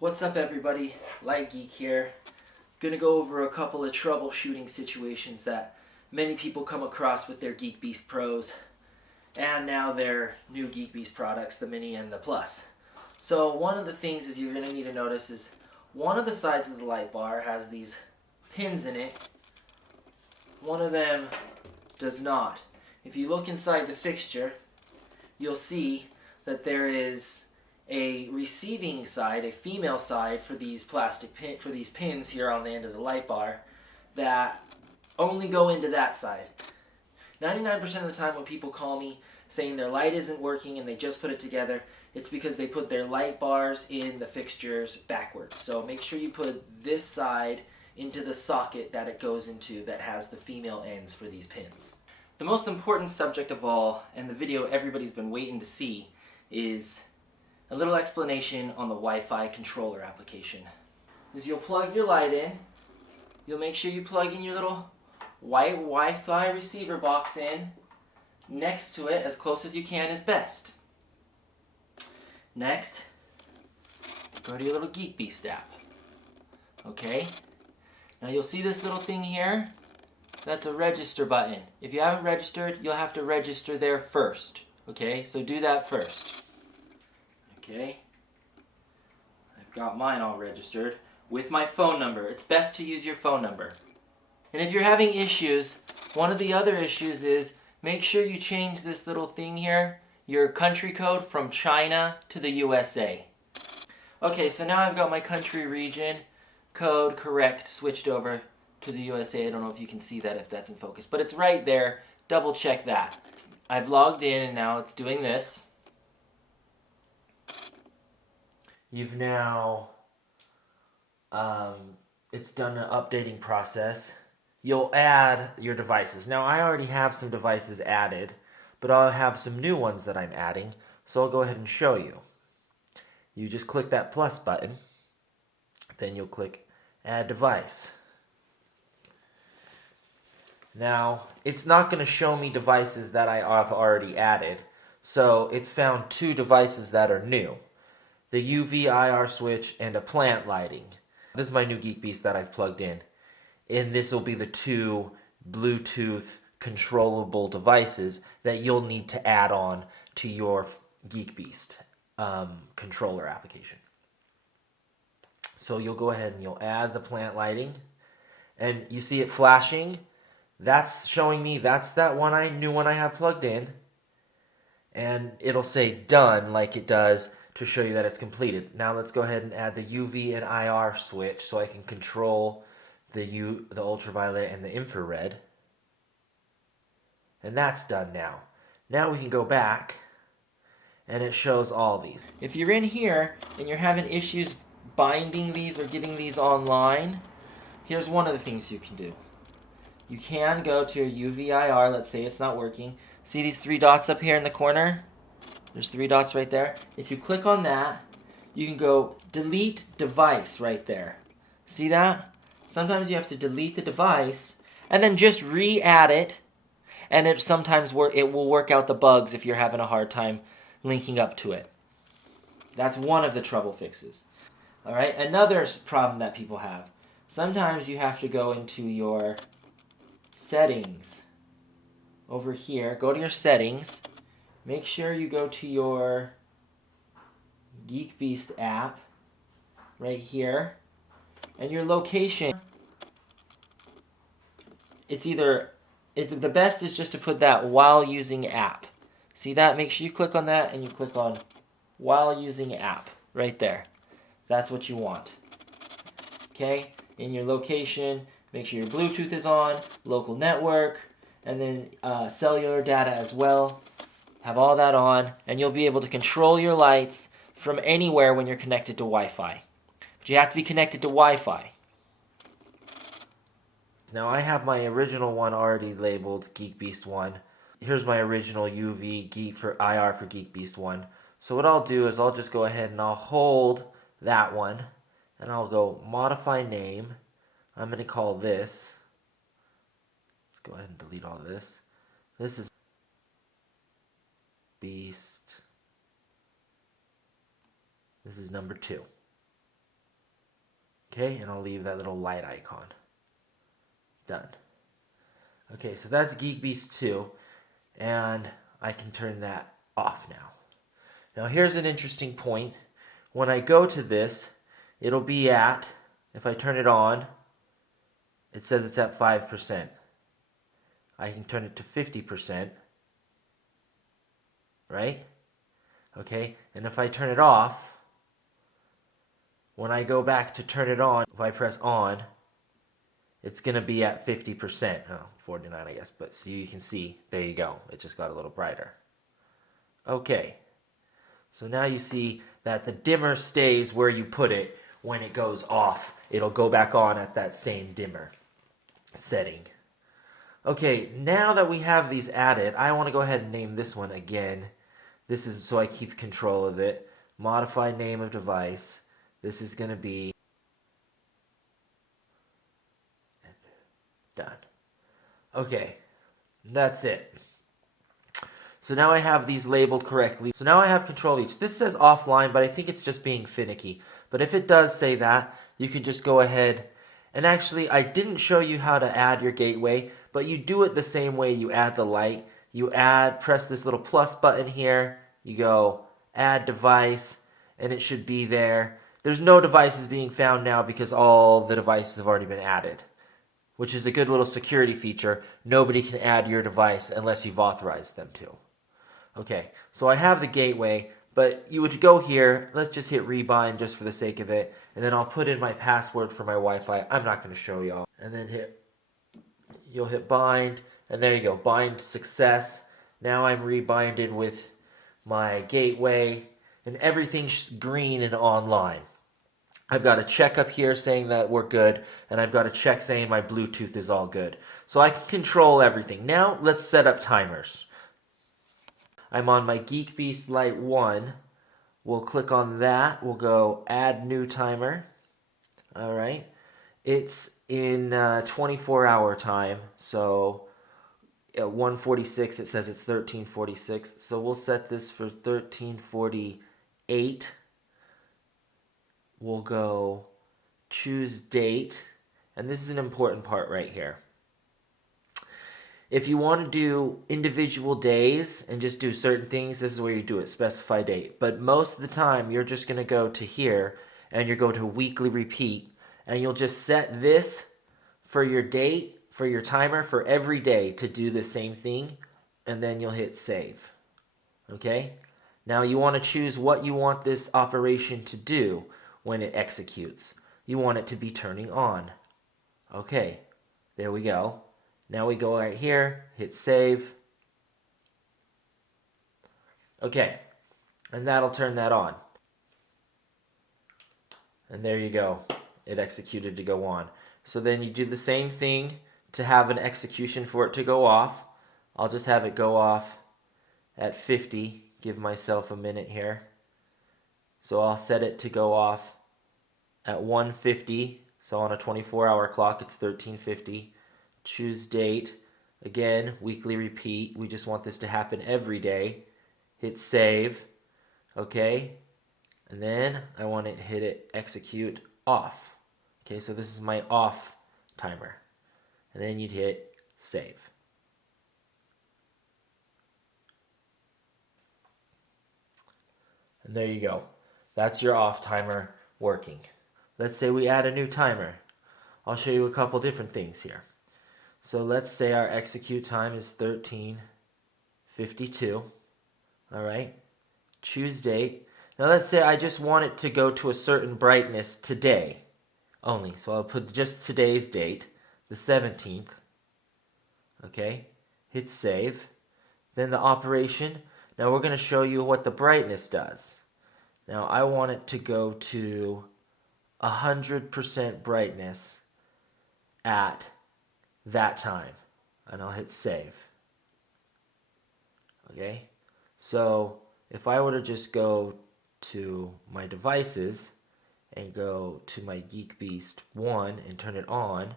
What's up everybody, LightGeek here. Gonna go over a couple of troubleshooting situations that many people come across with their GeekBeast Pros and now their new GeekBeast products, the Mini and the Plus. So one of the things is you're gonna need to notice is one of the sides of the light bar has these pins in it. One of them does not. If you look inside the fixture, you'll see that there is a receiving side, a female side for these pins here on the end of the light bar that only go into that side. 99% of the time when people call me saying their light isn't working and they just put it together, it's because they put their light bars in the fixtures backwards. So make sure you put this side into the socket that it goes into that has the female ends for these pins. The most important subject of all, and the video everybody's been waiting to see, is a little explanation on the Wi-Fi controller application. Is you'll plug your light in, you'll make sure you plug in your little white Wi-Fi receiver box in. Next to it, as close as you can, is best. Next, go to your little GeekBeast app. Okay? Now you'll see this little thing here. That's a register button. If you haven't registered, you'll have to register there first. Okay? So do that first. Okay, I've got mine all registered with my phone number. It's best to use your phone number. And if you're having issues, one of the other issues is make sure you change this little thing here, your country code from China to the USA. Okay, so now I've got my country region code correct, switched over to the USA. I don't know if you can see that, if that's in focus, but it's right there. Double check that. I've logged in and now it's doing this. You've now, it's done an updating process. You'll add your devices. Now I already have some devices added, but I'll have some new ones that I'm adding, so I'll go ahead and show you. You just click that plus button, then you'll click add device. Now, it's not going to show me devices that I have already added, so it's found two devices that are new. The UV IR switch and a plant lighting. This is my new GeekBeast that I've plugged in. And this will be the two Bluetooth controllable devices that you'll need to add on to your GeekBeast controller application. So you'll go ahead and you'll add the plant lighting. And you see it flashing. That's showing me that's that new one I have plugged in. And it'll say done like it does to show you that it's completed. Now let's go ahead and add the UV and IR switch so I can control the ultraviolet and the infrared. And that's done now. Now we can go back and it shows all these. If you're in here and you're having issues binding these or getting these online, here's one of the things you can do. You can go to your UV IR, let's say it's not working. See these three dots up here in the corner? There's three dots right there. If you click on that, you can go delete device right there. See that? Sometimes you have to delete the device and then just re-add it, and it will work out the bugs if you're having a hard time linking up to it. That's one of the trouble fixes. All right, another problem that people have. Sometimes you have to go into your settings. Over here, go to your settings. Make sure you go to your GeekBeast app right here and your location. The best is just to put that while using app. See that? Make sure you click on that and you click on while using app right there. That's what you want. Okay? In your location, make sure your Bluetooth is on, local network, and then cellular data as well. Have all that on, and you'll be able to control your lights from anywhere when you're connected to Wi-Fi. But you have to be connected to Wi-Fi. Now I have my original one already labeled GeekBeast 1. Here's my original UV IR for GeekBeast 1. So what I'll do is I'll just go ahead and I'll hold that one, and I'll go modify name. I'm going to call this. Let's go ahead and delete all this. This is Beast. This is number 2. Okay, and I'll leave that little light icon. Done. Okay, so that's GeekBeast 2, and I can turn that off now. Now here's an interesting point. When I go to this, it'll be at, if I turn it on, it says it's at 5%. I can turn it to 50%, right? Okay, and if I turn it off, when I go back to turn it on, if I press on, it's going to be at 50%. Oh, 49 I guess, but so you can see, there you go. It just got a little brighter. Okay, so now you see that the dimmer stays where you put it. When it goes off, it'll go back on at that same dimmer setting. Okay, now that we have these added, I want to go ahead and name this one again. This is so I keep control of it. Modify name of device. This is going to be done. Okay, that's it. So now I have these labeled correctly. So now I have control of each. This says offline, but I think it's just being finicky. But if it does say that, you can just go ahead. And actually, I didn't show you how to add your gateway, but you do it the same way you add the light. You press this little plus button here. You go add device, and it should be there. There's no devices being found now because all the devices have already been added, which is a good little security feature. Nobody can add your device unless you've authorized them to. Okay, so I have the gateway, but you would go here. Let's just hit rebind just for the sake of it, and then I'll put in my password for my Wi-Fi. I'm not going to show y'all. And then you'll hit bind, and there you go, bind success. Now I'm rebinded with my gateway, and everything's green and online. I've got a check up here saying that we're good, and I've got a check saying my Bluetooth is all good. So I can control everything. Now let's set up timers. I'm on my GeekBeast Lite 1. We'll click on that. We'll go add new timer. All right. It's in 24-hour time. So at 1:46 it says it's 13:46. So we'll set this for 13:48. We'll go choose date. And this is an important part right here. If you want to do individual days and just do certain things, this is where you do it, specify date. But most of the time, you're just going to go to here, and you're going to weekly repeat, and you'll just set this for your date, for your timer, for every day to do the same thing, and then you'll hit save. Okay? Now you want to choose what you want this operation to do when it executes. You want it to be turning on. Okay, there we go. Now we go right here, hit save. Okay, and that'll turn that on. And there you go. It executed to go on. So then you do the same thing to have an execution for it to go off. I'll just have it go off at 50. Give myself a minute here. So I'll set it to go off at 1:50. So on a 24-hour clock, it's 13:50. Choose date. Again, weekly repeat. We just want this to happen every day. Hit save. Okay. And then I want to hit it execute off. Okay, so this is my off timer. And then you'd hit save. And there you go. That's your off timer working. Let's say we add a new timer. I'll show you a couple different things here. So let's say our execute time is 13:52. All right. Choose date. Now let's say I just want it to go to a certain brightness today only. So I'll put just today's date, the 17th. Okay. Hit save. Then the operation. Now we're going to show you what the brightness does. Now I want it to go to 100% brightness at that time, and I'll hit save. Okay, so if I were to just go to my devices and go to my GeekBeast 1 and turn it on,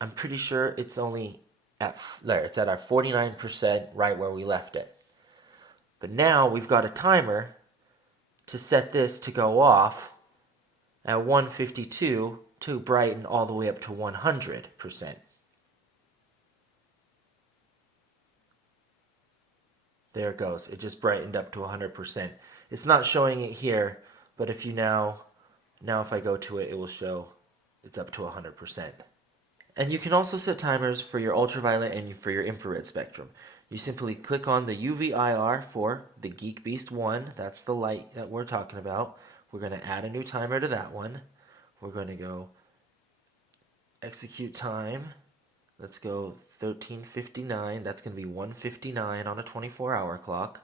I'm pretty sure it's only at there. It's at our 49%, right where we left it. But now we've got a timer to set this to go off at 1:52 to brighten all the way up to 100%. There it goes. It just brightened up to 100%. It's not showing it here, but if you now if I go to it, it will show it's up to 100%. And you can also set timers for your ultraviolet and for your infrared spectrum. You simply click on the UV-IR for the GeekBeast 1. That's the light that we're talking about. We're going to add a new timer to that one. We're going to go execute time. Let's go 13:59. That's going to be 1:59 on a 24-hour clock.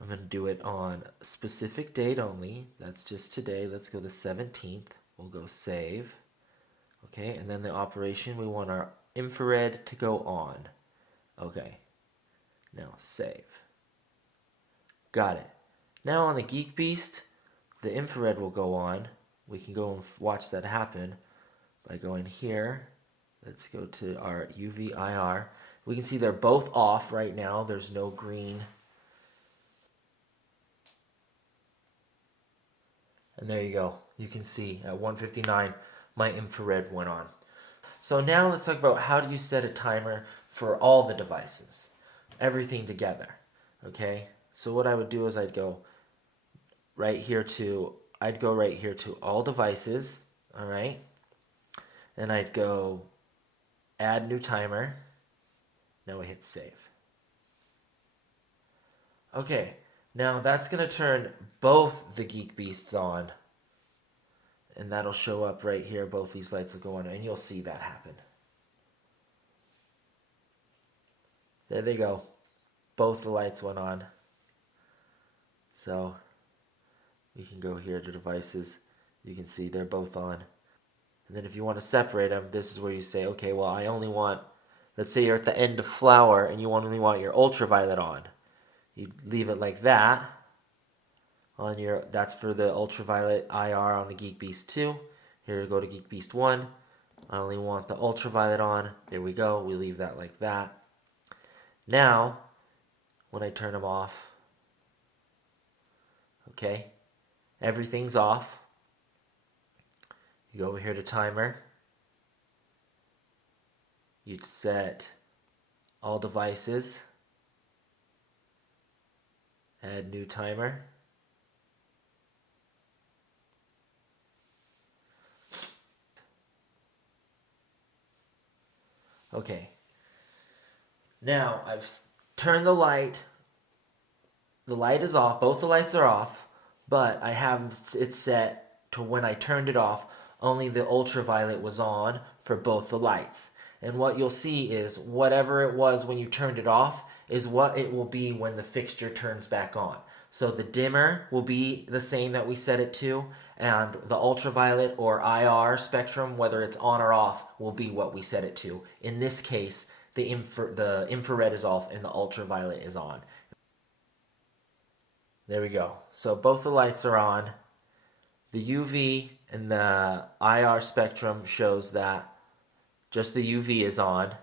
I'm going to do it on a specific date only. That's just today. Let's go the 17th. We'll go save. Okay, and then the operation, we want our infrared to go on. Okay, now save. Got it. Now on the GeekBeast, the infrared will go on. We can go and watch that happen by going here. Let's go to our UV-IR. We can see they're both off right now. There's no green. And there you go. You can see at 1:59, my infrared went on. So now let's talk about how do you set a timer for all the devices. Everything together. Okay? So what I would do is I'd go right here to all devices. Alright? Then I'd go add new timer. Now we hit save. Okay, now that's going to turn both the GeekBeasts on. And that'll show up right here. Both these lights will go on and you'll see that happen. There they go. Both the lights went on. So we can go here to devices. You can see they're both on. And then if you want to separate them, this is where you say, okay, well, I only want, let's say you're at the end of flower and you only want your ultraviolet on. You leave it like that. That's for the ultraviolet IR on the GeekBeast 2. Here we go to GeekBeast 1. I only want the ultraviolet on. There we go. We leave that like that. Now, when I turn them off, okay, everything's off. You go over here to timer. You set all devices. Add new timer. Okay. Now I've turned the light. The light is off. Both the lights are off, but I have it set to when I turned it off, only the ultraviolet was on for both the lights. And what you'll see is whatever it was when you turned it off is what it will be when the fixture turns back on. So the dimmer will be the same that we set it to, and the ultraviolet or IR spectrum, whether it's on or off, will be what we set it to. In this case, the infrared is off and the ultraviolet is on. There we go. So both the lights are on. The UV and the IR spectrum shows that just the UV is on.